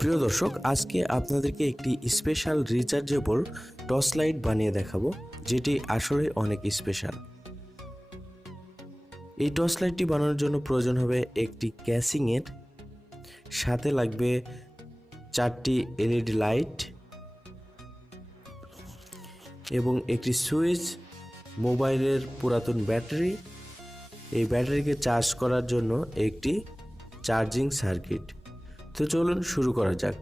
প্রিয় দর্শক, আজকে আপনাদেরকে একটি স্পেশাল রিচার্জেবল টর্চ লাইট বানিয়ে দেখাবো, যেটি আসলে অনেক স্পেশাল। এই টর্চ লাইটটি বানানোর জন্য প্রয়োজন হবে একটি ক্যাসিংয়ের, সাথে লাগবে 4টি এলইডি লাইট এবং একটি সুইচ, মোবাইলের পুরাতন ব্যাটারি, এই ব্যাটারিকে চার্জ করার জন্য একটি চার্জিং সার্কিট। তো চলুন শুরু করা যাক।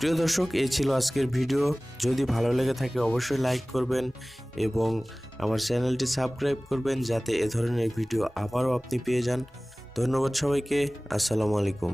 প্রিয় দর্শক, এই ছিল আজকের ভিডিও। যদি ভালো লেগে থাকে অবশ্যই লাইক করবেন এবং আমার চ্যানেলটি সাবস্ক্রাইব করবেন যাতে এ ধরনের ভিডিও আবারও আপনি পেয়ে যান। ধন্যবাদ সবাইকে। আসসালামু আলাইকুম।